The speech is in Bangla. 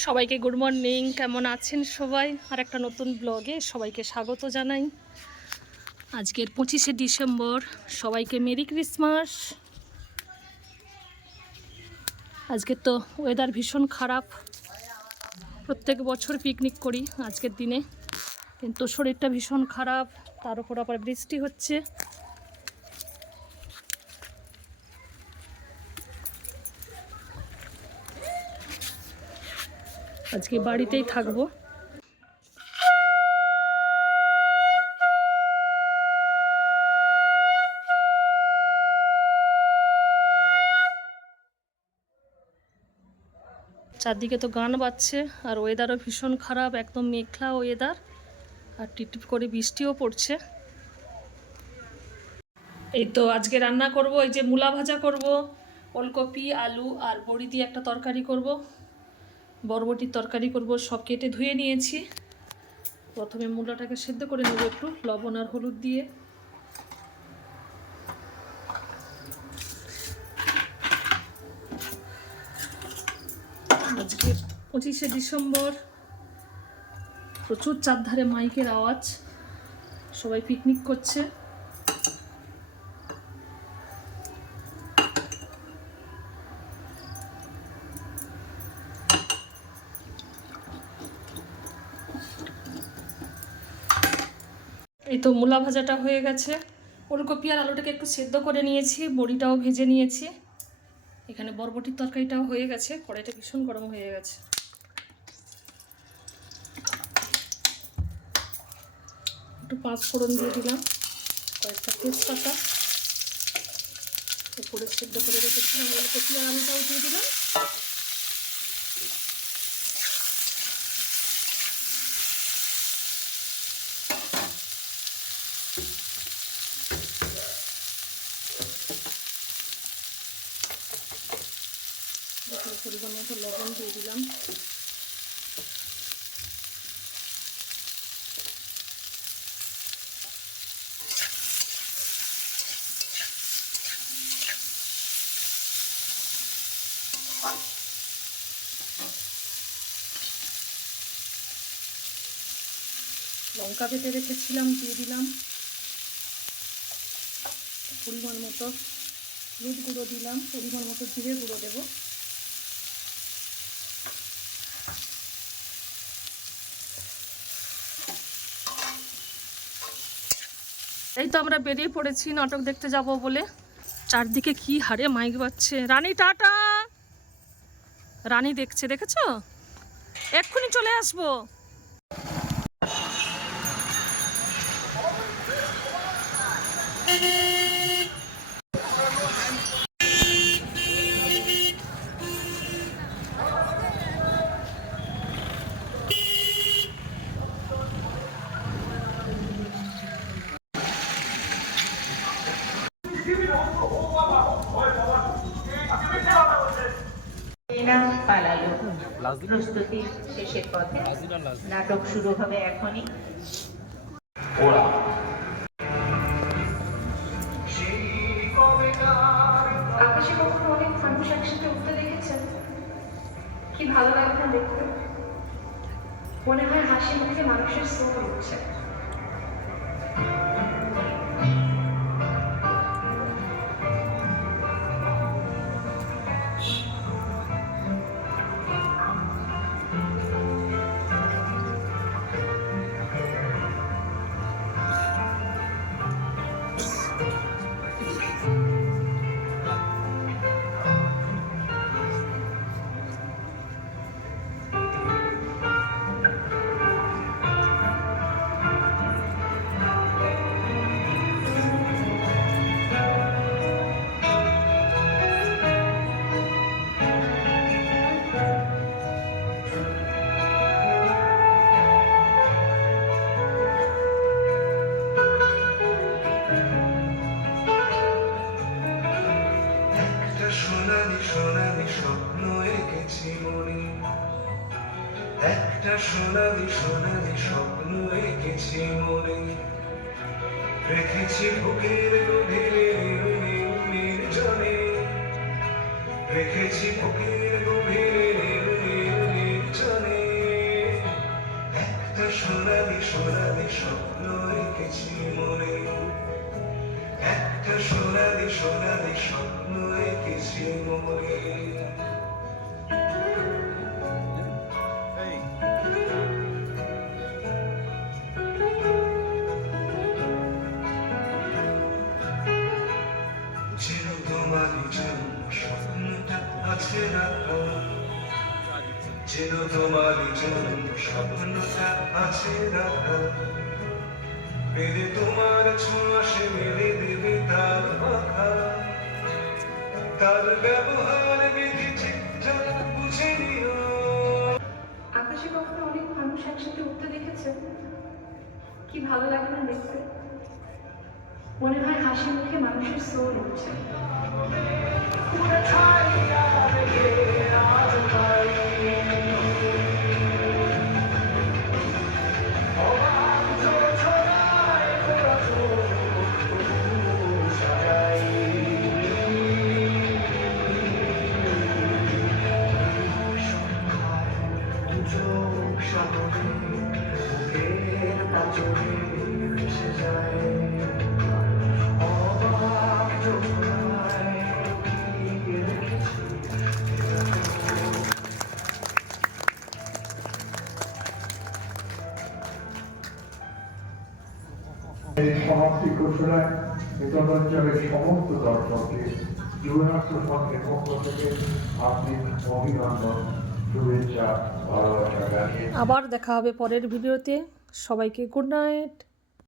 সবাইকে গুড মর্নিং। কেমন আছেন সবাই? আর একটা নতুন ব্লগে সবাইকে স্বাগত জানাই। আজকের 25শে ডিসেম্বর। সবাইকে মেরি ক্রিসমাস। আজকে তো ওয়েদার ভীষণ খারাপ। প্রত্যেক বছর পিকনিক করি আজকের দিনে, কিন্তু শরীরটা ভীষণ খারাপ, তার উপর আবার বৃষ্টি হচ্ছে। আজকে বাড়িতেই থাকবো। চারদিকে তো গান বাজছে, আর ওয়েদারও ভীষণ খারাপ, একদম মেঘলা ওয়েদার, আর টিপটিপ করে বৃষ্টিও পড়ছে। এই তো আজকে রান্না করব, এই যে মূলা ভাজা করব, ওলকপি আলু আর বড়ি দিয়ে একটা তরকারি করব, বরবটির তরকারি করব। সব কেটে ধুয়ে নিয়েছি। প্রথমে মূলাটাকে সেদ্ধ করে নেব একটু লবণ আর হলুদ দিয়ে। আজকে 25শে ডিসেম্বর, প্রচুর চারধারে মাইকের আওয়াজ, সবাই পিকনিক করছে। এই তো মূলা ভাজাটা হয়ে গেছে। ওলকপি আর আলুটাকে একটু সেদ্ধ করে নিয়েছি, বড়িটাও ভেজে নিয়েছি। এখানে বরবটির তরকারিটাও হয়ে গেছে। কড়াইটা ভীষণ গরম হয়ে গেছে। একটু 5 ফোড়ন দিয়ে দিলাম, কয়েকটা তেজপাতা, উপরে সেদ্ধ করে রেখেছিলাম ওলকপি আর আলুটাও দিয়ে দিলাম। পরিমাণ মতো লবণ দিয়ে দিলাম। লঙ্কা বেটে রেখেছিলাম, দিয়ে দিলাম। পরিমাণ মতো হলুদ গুঁড়ো দিলাম, পরিমাণ মতো জিরে গুঁড়ো দেবো। এই তো আমরা বেরিয়ে পড়েছি নাটক দেখতে যাব বলে। চারদিকে কি হারে মাইক বাজছে। রানী টাটা। রানী দেখছে, দেখেছো? এক্ষুনি চলে আসবো। প্রস্তুতি শেষের পথে, নাটক শুরু হবে এখনই। আকাশে কখনো অনেক মানুষ একসাথে উঠতে দেখেছেন? কি ভালো লাগে না দেখতে। মনে হয় হাসি মুখে মানুষের স্রোত উঠছে। একটা সোনালি সোনালি স্বপ্ন এঁকেছি মনে, রেখেছি বুকের গভীরে নির্জনে, রেখেছি বুকের গভীরে নির্জনে। সোনালি সোনালি স্বপ্ন এঁকেছি মনে, একটা সোনালি সোনালি স্বপ্ন এঁকেছি মনে। যেন তোমারই জন্য স্বপ্নটা আছে রাখা, যেন তোমারই জন্য স্বপ্নটা আছে রাখা, পেলে তোমার ছোঁয়া সে মেলে দেবে তার মাখা, তার ব্যবহার বিধি ঠিকঠাক বুঝে নিও। আকাশে কখনো অনেক মানুষ একসাথে উঠতে দেখেছেন? কি ভালো লাগে না দেখতে? মনে হয় হাসি মুখে মানুষের সোল উঠছে। এই সমাপ্তি ঘোষণায় মিতনাঞ্চলের সমস্ত দর্শককে যুবরাষ্ট্র সংঘের পক্ষ থেকে আপনি অভিনন্দন, শুভেচ্ছা, ভালোবাসা জানিয়ে আবার দেখা হবে পরের ভিডিওতে। সবাইকে গুড নাইট।